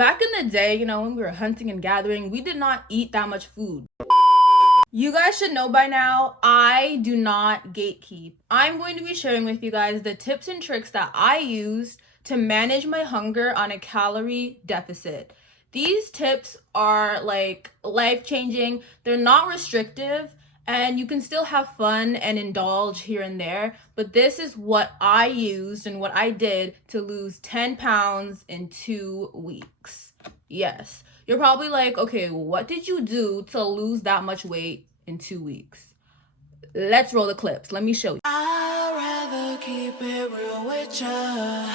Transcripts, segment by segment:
Back in the day, when we were hunting and gathering, we did not eat that much food. You guys should know by now, I do not gatekeep. I'm going to be sharing with you guys the tips and tricks that I use to manage my hunger on a calorie deficit. These tips are like life-changing. They're not restrictive, and you can still have fun and indulge here and there, but this is what I used and what I did to lose 10 pounds in 2 weeks. Yes. You're probably like, okay, what did you do to lose that much weight in 2 weeks? Let's roll the clips. Let me show you. I'd rather keep it real with ya.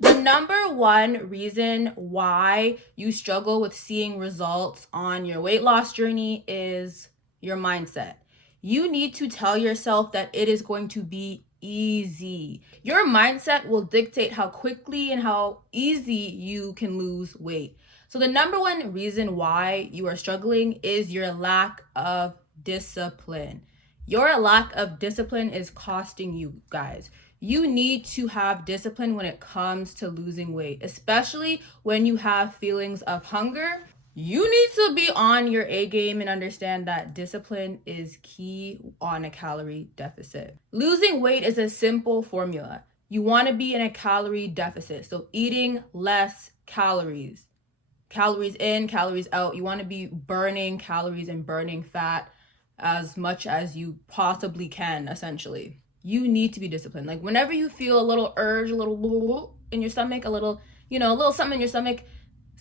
The number one reason why you struggle with seeing results on your weight loss journey is your mindset. You need to tell yourself that it is going to be easy. Your mindset will dictate how quickly and how easy you can lose weight. So, the number one reason why you are struggling is your lack of discipline. Your lack of discipline is costing you guys. You need to have discipline when it comes to losing weight, especially when you have feelings of hunger. You need to be on your A game and understand that discipline is key on a calorie deficit. Losing weight is a simple formula. You want to be in a calorie deficit, so eating less calories. Calories in, calories out. You want to be burning calories and burning fat as much as you possibly can, essentially. You need to be disciplined. Like whenever you feel a little urge, a little in your stomach, a little something in your stomach,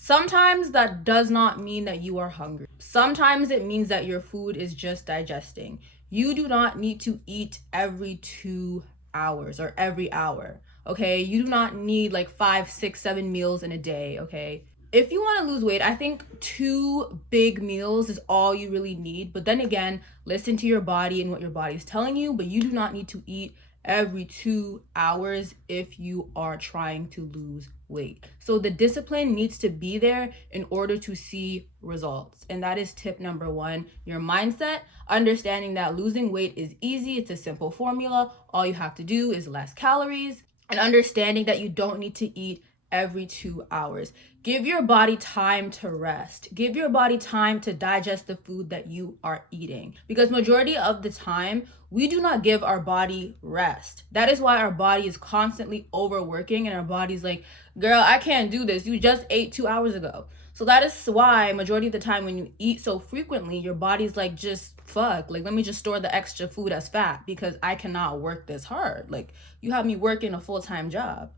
sometimes that does not mean that you are hungry. Sometimes it means that your food is just digesting. You do not need to eat every 2 hours or every hour. Okay, you do not need like 5, 6, 7 meals in a day. Okay, if you want to lose weight, I think 2 big meals is all you really need. But then again, listen to your body and what your body is telling you. But you do not need to eat every 2 hours if you are trying to lose weight. So the discipline needs to be there in order to see results. And that is tip number one, your mindset, understanding that losing weight is easy. It's a simple formula. All you have to do is less calories, and understanding that you don't need to eat every 2 hours. Give your body time to rest. Give your body time to digest the food that you are eating. Because majority of the time, we do not give our body rest. That is why our body is constantly overworking and our body's like, girl, I can't do this. You just ate 2 hours ago. So that is why majority of the time when you eat so frequently, your body's like, just fuck. Like, let me just store the extra food as fat because I cannot work this hard. Like, you have me working a full-time job.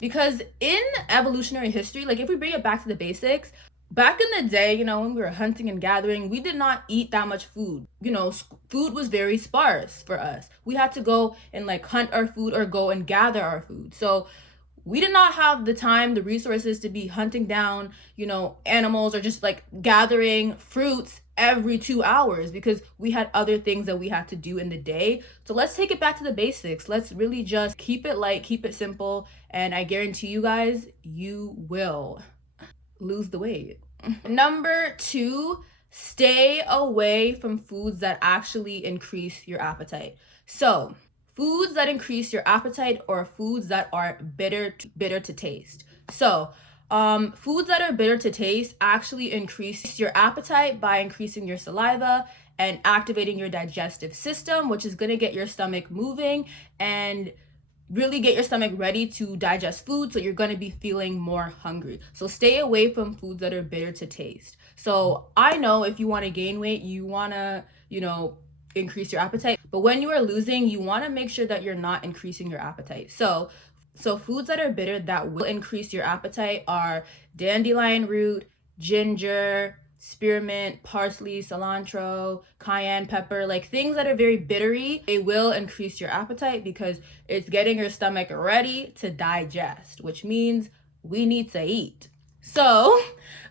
Because in evolutionary history, like if we bring it back to the basics, back in the day, when we were hunting and gathering, we did not eat that much food. Food was very sparse for us. We had to go and like hunt our food or go and gather our food. So we did not have the time, the resources to be hunting down, animals or just like gathering fruits every 2 hours because we had other things that we had to do in the day. So let's take it back to the basics. Let's really just keep it light, keep it simple. And I guarantee you guys, you will lose the weight. Number two, stay away from foods that actually increase your appetite. So foods that increase your appetite or foods that are bitter to taste. So foods that are bitter to taste actually increase your appetite by increasing your saliva and activating your digestive system, which is going to get your stomach moving and really get your stomach ready to digest food. So you're going to be feeling more hungry. So stay away from foods that are bitter to taste. So I know if you want to gain weight, you want to, increase your appetite. But when you are losing, you want to make sure that you're not increasing your appetite. So foods that are bitter that will increase your appetite are dandelion root, ginger, spearmint, parsley, cilantro, cayenne pepper, like things that are very bittery. They will increase your appetite because it's getting your stomach ready to digest, which means we need to eat. So,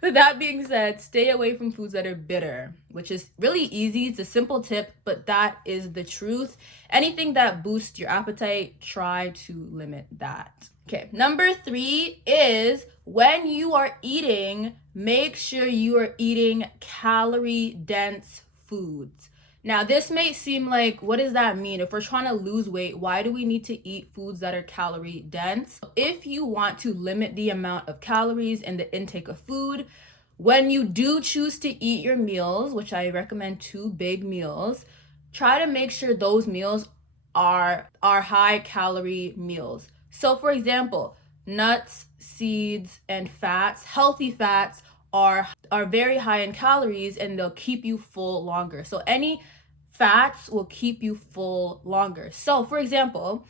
with that being said, stay away from foods that are bitter, which is really easy. It's a simple tip, but that is the truth. Anything that boosts your appetite, try to limit that. Okay, number 3 is when you are eating, make sure you are eating calorie-dense foods. Now, this may seem like, what does that mean? If we're trying to lose weight, why do we need to eat foods that are calorie dense? If you want to limit the amount of calories in the intake of food, when you do choose to eat your meals, which I recommend 2 big meals, try to make sure those meals are high calorie meals. So for example, nuts, seeds, and fats, healthy fats are very high in calories and they'll keep you full longer. So any fats will keep you full longer. So for example,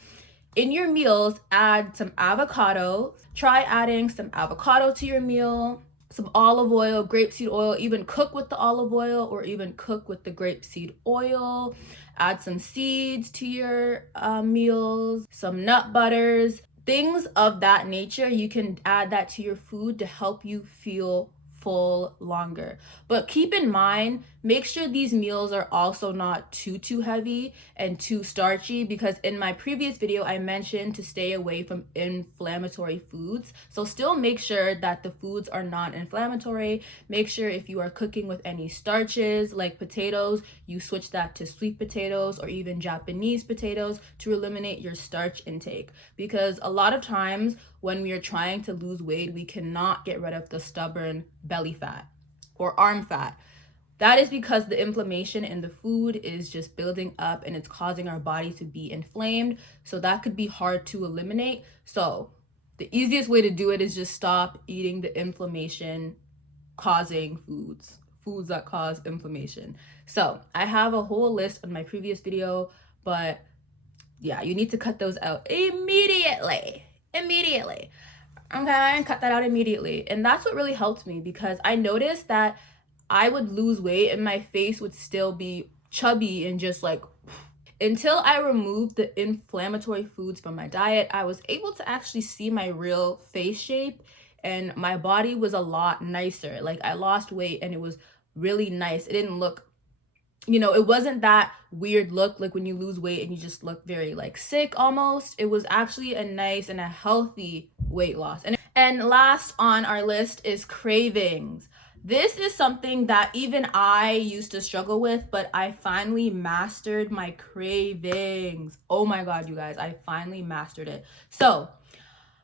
in your meals, add some avocado. Try adding some avocado to your meal, some olive oil, grapeseed oil, even cook with the olive oil or even cook with the grapeseed oil. Add some seeds to your meals, some nut butters, things of that nature. You can add that to your food to help you feel full longer. But keep in mind, make sure these meals are also not too heavy and too starchy, because in my previous video I mentioned to stay away from inflammatory foods. So still make sure that the foods are non-inflammatory. Make sure if you are cooking with any starches like potatoes, you switch that to sweet potatoes or even Japanese potatoes to eliminate your starch intake, because a lot of times when we are trying to lose weight, we cannot get rid of the stubborn belly fat or arm fat. That is because the inflammation in the food is just building up and it's causing our body to be inflamed. So that could be hard to eliminate. So the easiest way to do it is just stop eating the inflammation causing foods that cause inflammation. So I have a whole list on my previous video, but yeah, you need to cut those out immediately. Okay, cut that out immediately. And that's what really helped me, because I noticed that I would lose weight and my face would still be chubby and just like, until I removed the inflammatory foods from my diet, I was able to actually see my real face shape and my body was a lot nicer. Like I lost weight and it was really nice. It didn't look, it wasn't that weird look like when you lose weight and you just look very like sick almost. It was actually a nice and a healthy weight loss. And last on our list is cravings. This is something that even I used to struggle with, but I finally mastered my cravings. Oh my God, you guys, I finally mastered it. So,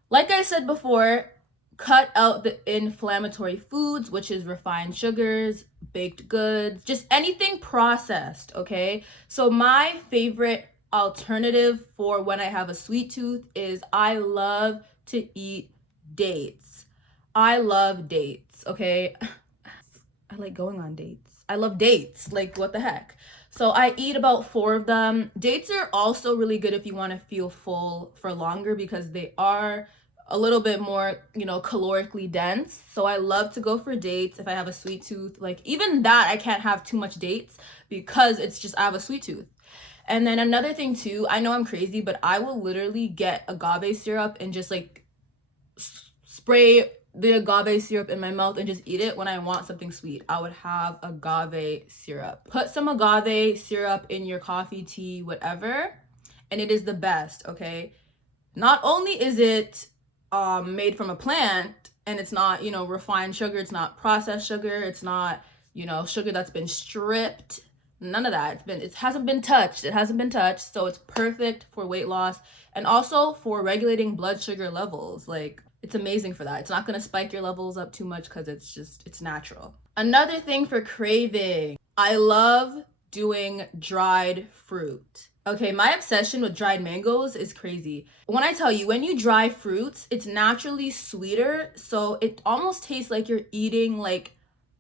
like I said before, cut out the inflammatory foods, which is refined sugars, baked goods, just anything processed, okay? So my favorite alternative for when I have a sweet tooth is I love to eat dates. I love dates, okay? I like going on dates. I love dates. Like, what the heck? So I eat about 4 of them. Dates are also really good if you want to feel full for longer, because they are a little bit more, calorically dense. So I love to go for dates if I have a sweet tooth. Like, even that, I can't have too much dates because it's just I have a sweet tooth. And then another thing too, I know I'm crazy, but I will literally get agave syrup and just like spray the agave syrup in my mouth and just eat it when I want something sweet. I would have agave syrup. Put some agave syrup in your coffee, tea, whatever, and it is the best, okay? Not only is it made from a plant and it's not, refined sugar, it's not processed sugar, it's not, sugar that's been stripped. None of that. It hasn't been touched. So it's perfect for weight loss and also for regulating blood sugar levels. Like, it's amazing for that. It's not going to spike your levels up too much because it's natural. Another thing for craving, I love doing dried fruit. Okay, my obsession with dried mangoes is crazy. When I tell you, when you dry fruits, it's naturally sweeter, so it almost tastes like you're eating like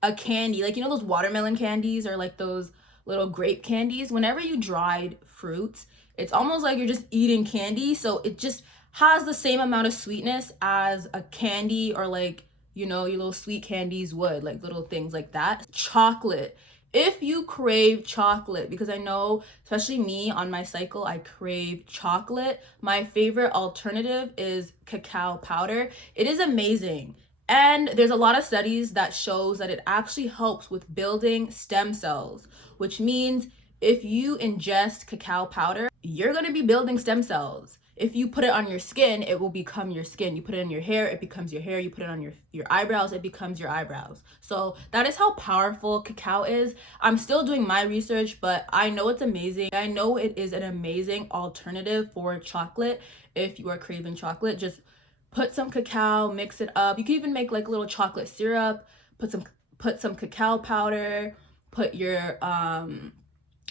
a candy. Like, those watermelon candies or like those little grape candies. Whenever you dried fruits, it's almost like you're just eating candy, so it just has the same amount of sweetness as a candy, or like, your little sweet candies would, like little things like that. Chocolate. If you crave chocolate, because I know, especially me on my cycle, I crave chocolate, my favorite alternative is cacao powder. It is amazing. And there's a lot of studies that shows that it actually helps with building stem cells, which means if you ingest cacao powder, you're going to be building stem cells. if you put it on your skin, it will become your skin. You put it in your hair, it becomes your hair. You put it on your eyebrows, it becomes your eyebrows. So that is how powerful cacao is. I'm still doing my research, but I know it's amazing. I know it is an amazing alternative for chocolate. If you are craving chocolate, just put some cacao, mix it up. You can even make like little chocolate syrup, put some cacao powder, put your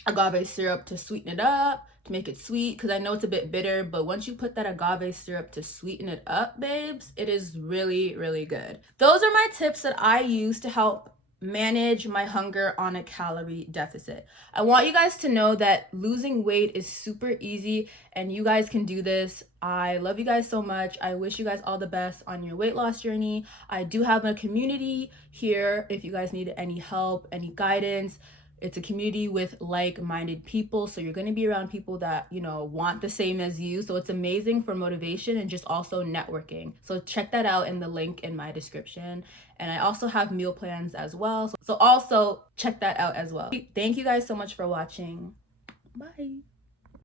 agave syrup to sweeten it up, to make it sweet, because I know it's a bit bitter, but once you put that agave syrup to sweeten it up, babes, it is really, really good. Those are my tips that I use to help manage my hunger on a calorie deficit. I want you guys to know that losing weight is super easy and you guys can do this. I love you guys so much. I wish you guys all the best on your weight loss journey. I do have a community here if you guys need any help, any guidance. It's a community with like-minded people, so you're going to be around people that, you know, want the same as you. So it's amazing for motivation and just also networking. So check that out in the link in my description. And I also have meal plans as well, so also check that out as well. Thank you guys so much for watching. Bye.